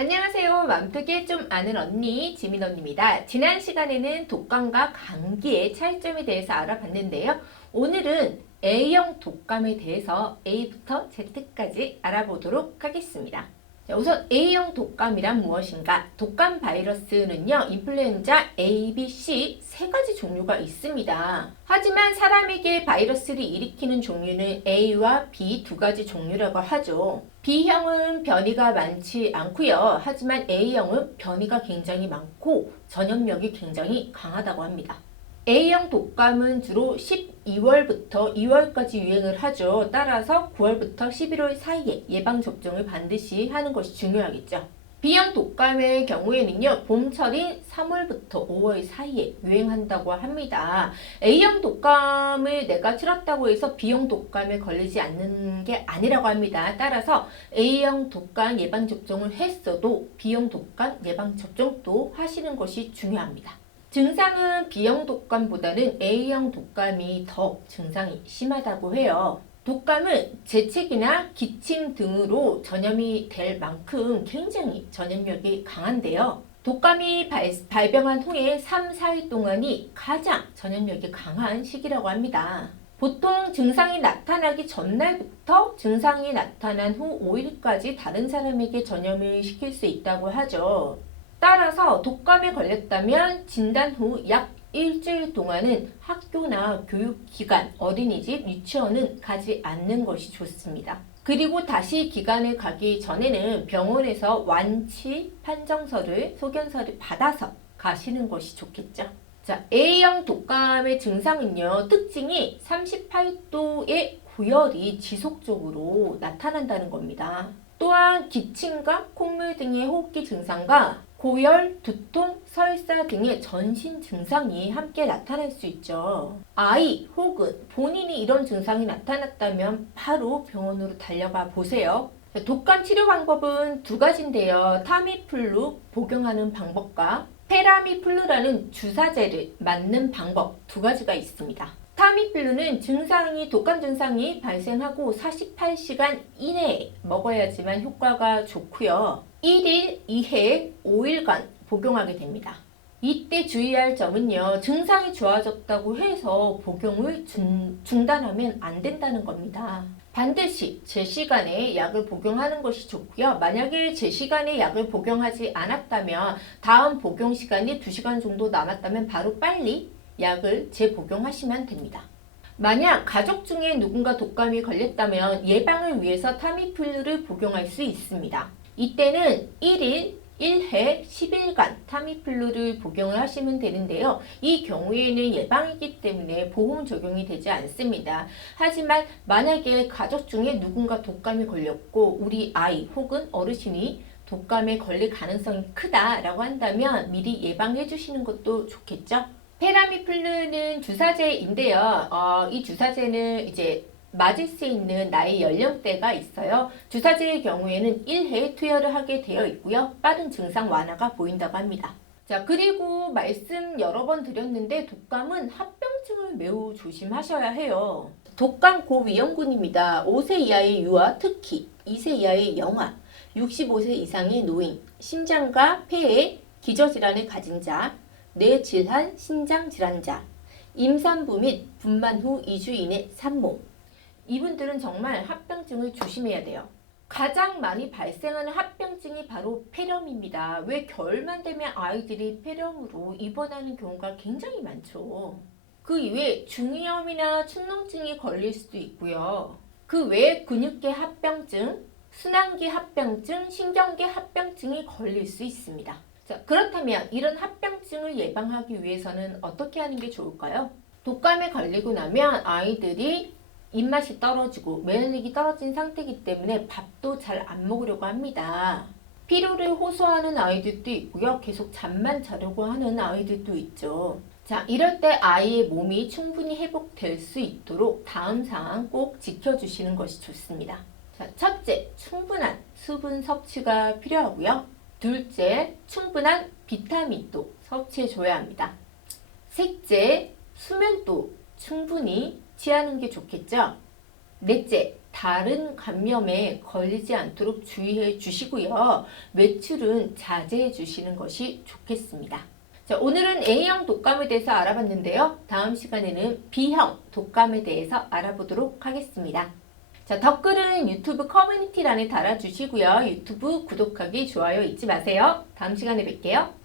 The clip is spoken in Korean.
안녕하세요. 맘뜨게 좀 아는 언니 지민 언니입니다. 지난 시간에는 독감과 감기의 차이점에 대해서 알아봤는데요. 오늘은 A형 독감에 대해서 A부터 Z까지 알아보도록 하겠습니다. 자, 우선 A형 독감이란 무엇인가? 독감 바이러스는요, 인플루엔자 A, B, C 세 가지 종류가 있습니다. 하지만 사람에게 바이러스를 일으키는 종류는 A와 B 두 가지 종류라고 하죠. B형은 변이가 많지 않고요. 하지만 A형은 변이가 굉장히 많고 전염력이 굉장히 강하다고 합니다. A형 독감은 주로 12월부터 2월까지 유행을 하죠. 따라서 9월부터 11월 사이에 예방접종을 반드시 하는 것이 중요하겠죠. B형 독감의 경우에는요, 봄철인 3월부터 5월 사이에 유행한다고 합니다. A형 독감을 내가 치렀다고 해서 B형 독감에 걸리지 않는 게 아니라고 합니다. 따라서 A형 독감 예방접종을 했어도 B형 독감 예방접종도 하시는 것이 중요합니다. 증상은 B형 독감보다는 A형 독감이 더 증상이 심하다고 해요. 독감은 재채기나 기침 등으로 전염이 될 만큼 굉장히 전염력이 강한데요. 독감이 발병한 후에 3, 4일 동안이 가장 전염력이 강한 시기라고 합니다. 보통 증상이 나타나기 전날부터 증상이 나타난 후 5일까지 다른 사람에게 전염을 시킬 수 있다고 하죠. 따라서 독감에 걸렸다면 진단 후 약 일주일 동안은 학교나 교육기관, 어린이집, 유치원은 가지 않는 것이 좋습니다. 그리고 다시 기관에 가기 전에는 병원에서 완치 판정서를, 소견서를 받아서 가시는 것이 좋겠죠. 자, A형 독감의 증상은요, 특징이 38도의 고열이 지속적으로 나타난다는 겁니다. 또한 기침과 콧물 등의 호흡기 증상과 고열, 두통, 설사 등의 전신 증상이 함께 나타날 수 있죠. 아이 혹은 본인이 이런 증상이 나타났다면 바로 병원으로 달려가 보세요. 독감 치료 방법은 두 가지인데요. 타미플루 복용하는 방법과 페라미플루라는 주사제를 맞는 방법 두 가지가 있습니다. 타미플루는 독감 증상이 발생하고 48시간 이내에 먹어야지만 효과가 좋고요. 1일, 2회, 5일간 복용하게 됩니다. 이때 주의할 점은요, 증상이 좋아졌다고 해서 복용을 중단하면 안 된다는 겁니다. 반드시 제 시간에 약을 복용하는 것이 좋고요. 만약에 제 시간에 약을 복용하지 않았다면 다음 복용 시간이 2시간 정도 남았다면 바로 빨리 약을 재복용하시면 됩니다. 만약 가족 중에 누군가 독감이 걸렸다면 예방을 위해서 타미플루를 복용할 수 있습니다. 이때는 1일, 1회, 10일간 타미플루를 복용을 하시면 되는데요. 이 경우에는 예방이기 때문에 보험 적용이 되지 않습니다. 하지만 만약에 가족 중에 누군가 독감이 걸렸고 우리 아이 혹은 어르신이 독감에 걸릴 가능성이 크다라고 한다면 미리 예방해 주시는 것도 좋겠죠. 페라미플루는 주사제인데요. 이 주사제는 이제 맞을 수 있는 나이 연령대가 있어요. 주사제의 경우에는 1회 투여를 하게 되어 있고요. 빠른 증상 완화가 보인다고 합니다. 자, 그리고 말씀 여러 번 드렸는데 독감은 합병증을 매우 조심하셔야 해요. 독감 고위험군입니다. 5세 이하의 유아, 특히 2세 이하의 영아, 65세 이상의 노인, 심장과 폐에 기저질환을 가진 자, 뇌질환, 신장질환자, 임산부 및 분만 후 2주 이내 산모. 이분들은 정말 합병증을 조심해야 돼요. 가장 많이 발생하는 합병증이 바로 폐렴입니다. 왜 겨울만 되면 아이들이 폐렴으로 입원하는 경우가 굉장히 많죠. 그 이외에 중이염이나 축농증이 걸릴 수도 있고요. 그 외에 근육계 합병증, 순환기 합병증, 신경계 합병증이 걸릴 수 있습니다. 자, 그렇다면 이런 합병증을 예방하기 위해서는 어떻게 하는 게 좋을까요? 독감에 걸리고 나면 아이들이 입맛이 떨어지고免疫力 떨어진 상태이기 때문에 밥도 잘 안 먹으려고 합니다. 피로를 호소하는 아이들도 있고요. 계속 잠만 자려고 하는 아이들도 있죠. 자, 이럴 때 아이의 몸이 충분히 회복될 수 있도록 다음 사항 꼭 지켜주시는 것이 좋습니다. 자, 첫째, 충분한 수분 섭취가 필요하고요. 둘째, 충분한 비타민도 섭취해줘야 합니다. 셋째, 수면도 충분히 취하는 게 좋겠죠. 넷째, 다른 감염에 걸리지 않도록 주의해 주시고요. 외출은 자제해 주시는 것이 좋겠습니다. 자, 오늘은 A형 독감에 대해서 알아봤는데요. 다음 시간에는 B형 독감에 대해서 알아보도록 하겠습니다. 자, 댓글은 유튜브 커뮤니티란에 달아주시고요. 유튜브 구독하기, 좋아요 잊지 마세요. 다음 시간에 뵐게요.